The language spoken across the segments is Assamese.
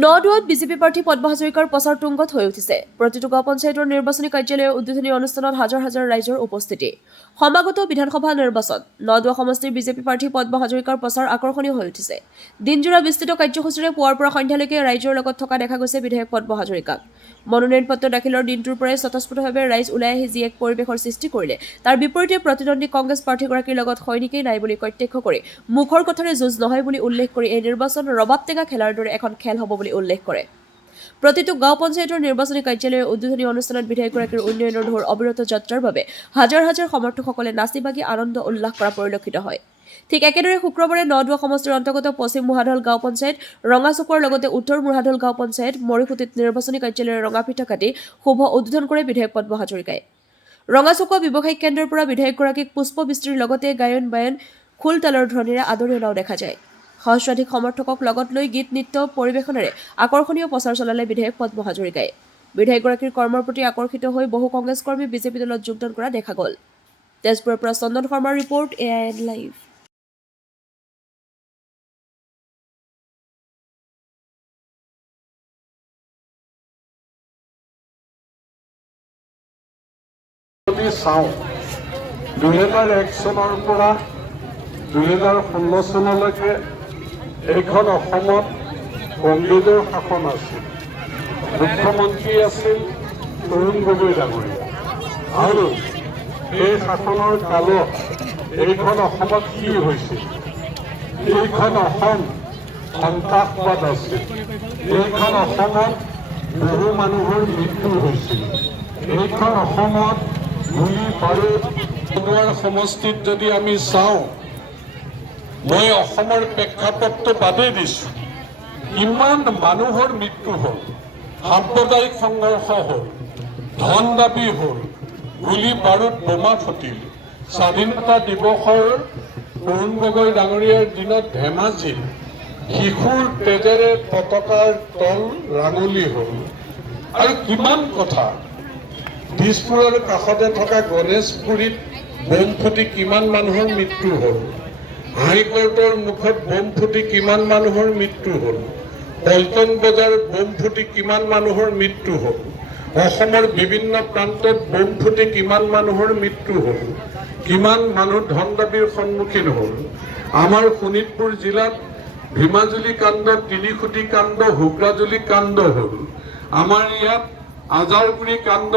নদুৱাত বিজেপি প্ৰাৰ্থী পদ্ম হাজৰিকাৰ প্ৰচাৰ তুংগত হৈ উঠিছে। প্ৰতিটো গাঁও পঞ্চায়তৰ নিৰ্বাচনী কাৰ্যালয়ৰ উদ্বোধনী অনুষ্ঠানত হাজাৰ হাজাৰ ৰাইজৰ উপস্থিতি। সমাগত বিধানসভা নিৰ্বাচন নদুৱা সমষ্টিৰ বিজেপি প্ৰাৰ্থী পদ্ম হাজৰিকাৰ প্ৰচাৰ আকৰ্ষণীয় হৈ উঠিছে। দিনজোৰা বিস্তৃত কাৰ্যসূচীৰে পুৱাৰ পৰা সন্ধ্যালৈকে ৰাইজৰ লগত থকা দেখা গৈছে বিধায়ক পদ্ম হাজৰিকাক। মনোনয়ন পত্ৰ দাখিলৰ দিনটোৰ পৰাই স্বতঃস্ফূৰ্তভাৱে ৰাইজ ওলাই আহি যি এক পৰিৱেশৰ সৃষ্টি কৰিলে, তাৰ বিপৰীতে প্ৰতিদ্বন্দ্বী কংগ্ৰেছ প্ৰাৰ্থীগৰাকীৰ লগত সৈনিকেই নাই বুলি প্ৰত্যক্ষ কৰি মুখৰ কথাৰে যুঁজ নহয় বুলি উল্লেখ কৰি এই নিৰ্বাচন ৰবাব টেঙা খেলাৰ দৰে এখন খেল হ'ব বুলি উল্লেখ কৰে। প্ৰতিটো গাঁও পঞ্চায়তৰ নিৰ্বাচনী কাৰ্যালয়ৰ উদ্বোধনী অনুষ্ঠানত বিধায়কগৰাকীৰ উন্নয়নৰ ঢৌৰ অবিৰত যাত্ৰাৰ বাবে হাজাৰ হাজাৰ সমৰ্থকসকলে নাচি বাগি আনন্দ উল্লাস কৰা পৰিলক্ষিত হয়। ঠিক একেদৰে শুক্ৰবাৰে নদুৱা সমষ্টিৰ অন্তৰ্গত পশ্চিম মুঢ়াঢল গাঁও পঞ্চায়ত, ৰঙাচুকৰ লগতে উত্তৰ মুঢ়াঢল গাঁও পঞ্চায়ত, মৰিখুঁটিত নিৰ্বাচনী কাৰ্যালয়ৰ ৰঙা ফিতা কাটি শুভ উদ্বোধন কৰে বিধায়ক পদ্ম হাজৰিকাই। ৰঙাচুকুৱা ব্যৱসায়িক কেন্দ্ৰৰ পৰা বিধায়কগৰাকীক পুষ্পবৃষ্টিৰ লগতে গায়ন বায়ন খোল তালৰ ধ্বনিৰে আদৰি অনাও দেখা যায়। সহস্ৰাধিক সমৰ্থকক লগত লৈ গীত নৃত্য পৰিৱেশনেৰে আকৰ্ষণীয় প্ৰচাৰ চলালে বিধায়ক পদ্ম হাজৰিকাই। বিধায়কগৰাকীৰ কৰ্মৰ প্ৰতি আকৰ্ষিত হৈ বহু কংগ্ৰেছ কৰ্মী বিজেপি দলত যোগদান কৰা দেখা গ'ল। তেজপুৰৰ পৰা চন্দন শৰ্মাৰ ৰিপৰ্ট, AIN লাইভ। যদি চাওঁ 2001 চনৰ পৰা 2016 চনলৈকে এইখন অসমত কংগ্ৰেছৰ শাসন আছিল। মুখ্যমন্ত্ৰী আছিল তৰুণ গগৈ ডাঙৰীয়া আৰু এই শাসনৰ কালত এইখন অসমত কি হৈছিল? এইখন অসম সন্ত্ৰাসবাদ আছিল। এইখন অসমত বহু মানুহৰ মৃত্যু হৈছিল। এইখন অসমত গুলি বাৰুদ নদুৱাৰ সমষ্টিত যদি আমি চাওঁ, মই অসমৰ প্ৰেক্ষাপটটো বাদেই দিছোঁ। কিমান মানুহৰ মৃত্যু হ'ল, সাম্প্ৰদায়িক সংঘৰ্ষ হ'ল, ধন দাবী হ'ল, গুলি বাৰুদ বোমা ফুটিল। স্বাধীনতা দিৱসৰ তৰুণ গগৈ ডাঙৰীয়াৰ দিনত ধেমাজিত শিশুৰ তেজেৰে পতাকাৰ তল ৰাঙলী হ'ল। আৰু কিমান কথা, দিছপুৰৰ কাষতে থকা গণেশপুৰীত বোম ফুটি কিমান মানুহৰ মৃত্যু হ'ল, হাইকোৰ্টৰ মুখত বোম ফুটি কিমান মানুহৰ মৃত্যু হ'ল, পল্টন বজাৰত বোম ফুটি কিমান মানুহৰ মৃত্যু হ'ল, অসমৰ বিভিন্ন প্ৰান্তত বোম ফুটি কিমান মানুহৰ মৃত্যু হ'ল, কিমান মানুহ ধন দাবীৰ সন্মুখীন হ'ল। আমাৰ শোণিতপুৰ জিলাত ভীমাজুলি কাণ্ড, তিনিখুটি কাণ্ড, হুগ্ৰাজুলি কাণ্ড হ'ল। আমাৰ ইয়াত আজাৰগুৰি কাণ্ড,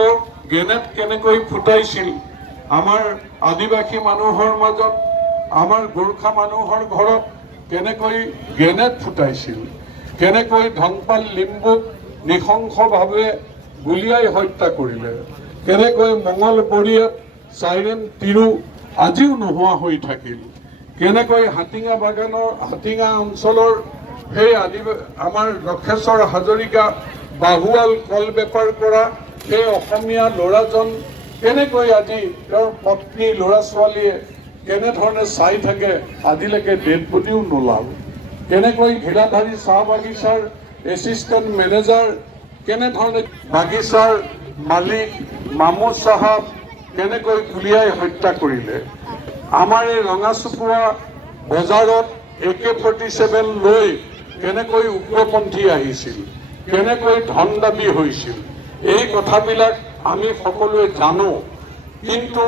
গ্ৰেনেড কেনেকৈ ফুটাইছিল, আমাৰ আদিবাসী মানুহৰ মাজত, আমাৰ গোৰ্খা মানুহৰ ঘৰত কেনেকৈ গ্ৰেনেড ফুটাইছিল, কেনেকৈ ধনপাল লিম্বুক নৃশংসভাৱে গুলীয়াই হত্যা কৰিলে, কেনেকৈ মঙলবৰীয়াত চাইৰেন তিৰু আজিও নোহোৱা হৈ থাকিল, কেনেকৈ হাটিঙা অঞ্চলৰ সেই আমাৰ লক্ষেশ্বৰ হাজৰিকা বাহুৱাল কল বেপাৰ কৰা সেই অসমীয়া ল'ৰাজন কেনেকৈ আজি তেওঁৰ পত্নী ল'ৰা ছোৱালীয়ে কেনেধৰণে চাই থাকে, আজিলৈকে ডেড বডিও নোলাল। কেনেকৈ ঘিলাধাৰী চাহ বাগিচাৰ এছিষ্টেণ্ট মেনেজাৰ, কেনেধৰণে বাগিচাৰ মালিক মামু চাহাব কেনেকৈ গুলীয়াই হত্যা কৰিলে। আমাৰ এই ৰঙাচুকুৱা বজাৰত AK-47 লৈ কেনেকৈ উগ্ৰপন্থী আহিছিল, কেনেকৈ ধন দাবী হৈছিল, এই কথাবিলাক আমি সকলোৱে জানো। কিন্তু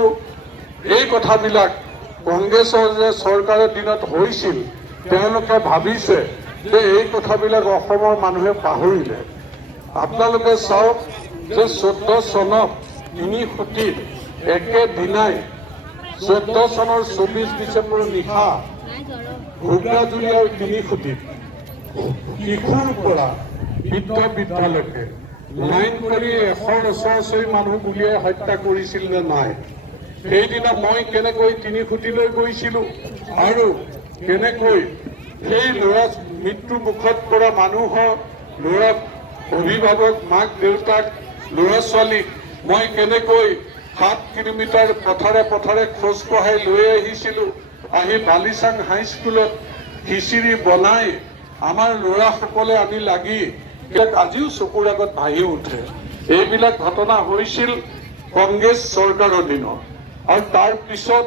এই কথাবিলাক কংগ্ৰেছৰ যে চৰকাৰৰ দিনত হৈছিল, তেওঁলোকে ভাবিছে যে এই কথাবিলাক অসমৰ মানুহে পাহৰিলে। আপোনালোকে চাওক যে 14 চনত তিনিখুটিত একেদিনাই 14 চনৰ 24 ডিচেম্বৰ নিশা হুগ্ৰাজুলি আৰু তিনিখুটিত শিশুৰ পৰা বৃদ্ধলৈকে লাইন কৰি 100 ওচৰা-ওচৰি মানুহ গুলীয়াই হত্যা কৰিছিল নে নাই? সেইদিনা মই কেনেকৈ তিনিখুটিলৈ গৈছিলোঁ আৰু কেনেকৈ সেই ল'ৰা মৃত্যু মুখত পৰা মানুহৰ ল'ৰাক, অভিভাৱক, মাক দেউতাক, ল'ৰা ছোৱালীক মই কেনেকৈ 7 কিলোমিটাৰ পথাৰে পথাৰে খোজ কঢ়াই লৈ আহিছিলোঁ। আহি বালিচাং হাইস্কুলত খিচিৰি বনাই আমাৰ ল'ৰাসকলে আমি লাগি আজিও চকুৰ আগত ভাহি উঠে। এইবিলাক ঘটনা হৈছিল কংগ্ৰেছ চৰকাৰৰ দিনত। আৰু তাৰ পিছত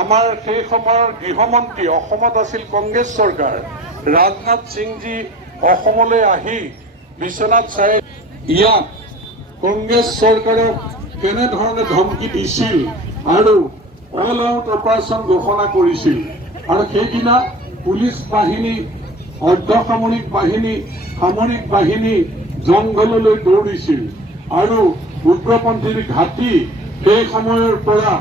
আমাৰ সেই সময়ৰ গৃহমন্ত্ৰী, অসমত আছিল কংগ্ৰেছ চৰকাৰ, ৰাজনাথ সিংজী অসমলৈ আহি বিশ্বনাথ চাই ইয়াত কংগ্ৰেছ চৰকাৰক কেনেধৰণে ধমকি দিছিল আৰু অল আউট অপাৰেশ্যন ঘোষণা কৰিছিল আৰু সেইদিনা পুলিচ বাহিনী অৰ্ধসামৰিক বাহিনী সামৰিক বাহিনী জংঘললৈ দৌৰিছিল আৰু উগ্ৰপন্থীৰ ঘাটি সেই সময়ৰ পৰা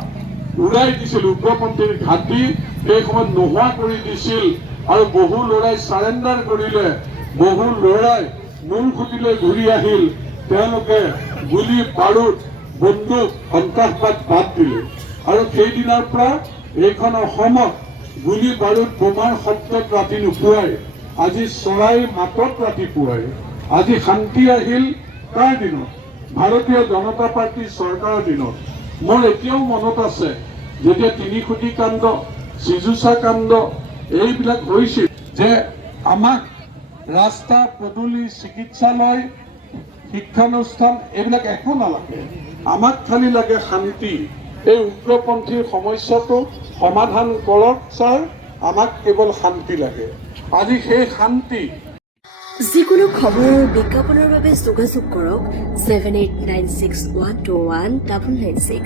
উৰাই দিছিল উগ্ৰপন্থীৰ ঘাটি সেই সময়ত নোহোৱা কৰি দিছিল আৰু বহু ল'ৰাই চাৰেণ্ডাৰ কৰিলে বহু ল'ৰাই মূল খুঁটিলৈ ঘূৰি আহিল তেওঁলোকে গুলি বাৰুদ বন্দুক সন্ত্ৰাসবাদ বাদ দিলে আৰু সেইদিনাৰ পৰা এইখন অসমত গুলি বাৰুদ বোমাৰ শব্দত ৰাতি নুপুৱাই আজি চৰাইৰ মাতত ৰাতি পুৱাই আজি শান্তি আহিল কাৰ দিনত ভাৰতীয় জনতা পাৰ্টীৰ চৰকাৰৰ দিনত মোৰ এতিয়াও মনত আছে যেতিয়া তিনিখুটি কাণ্ড সিজুচা কাণ্ড এইবিলাক হৈছিল যে আমাক ৰাস্তা পদূলি চিকিৎসালয় শিক্ষানুষ্ঠান এইবিলাক একো নালাগে আমাক খালি লাগে শান্তি এই উগ্ৰপন্থীৰ সমস্যাটো সমাধান কৰক ছাৰ আমাক কেৱল শান্তি লাগে আজি সেই শান্তি যিকোনো খবৰ আৰু বিজ্ঞাপনৰ বাবে যোগাযোগ কৰক 7896121996